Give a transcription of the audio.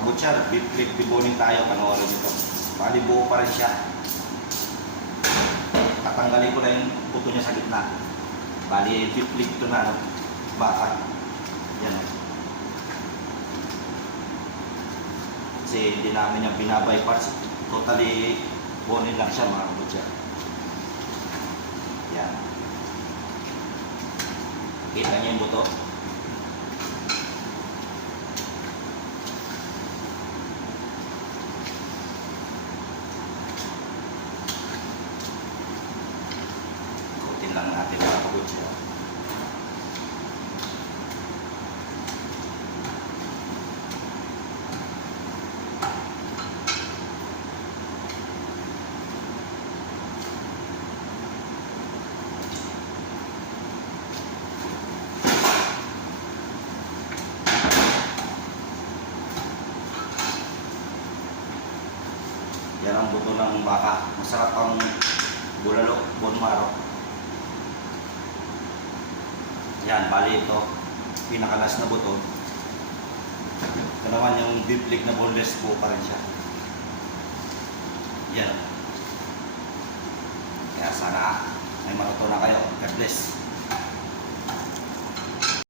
kabutsa, beef leg deboning tayo, panoorin nito. Bali buo pa rin siya. Tatanggalin ko na yung buto niya sa gitna. Bali beef leg ito na, baka. Yan. Kasi hindi namin yung binabypass. Totally bonin lang siya mga kabutsa. Yan. Kita niyo yung buto. Ikutin lang natin mga kabutsa. Yan ang buto ng baka. Masarap ang bulalo, bone marrow. Yan, bali ito. Pinakalas na buto. Ito naman yung beef leg na boneless, buo pa rin siya. Yan. Kaya sana may matutunan kayo. God bless.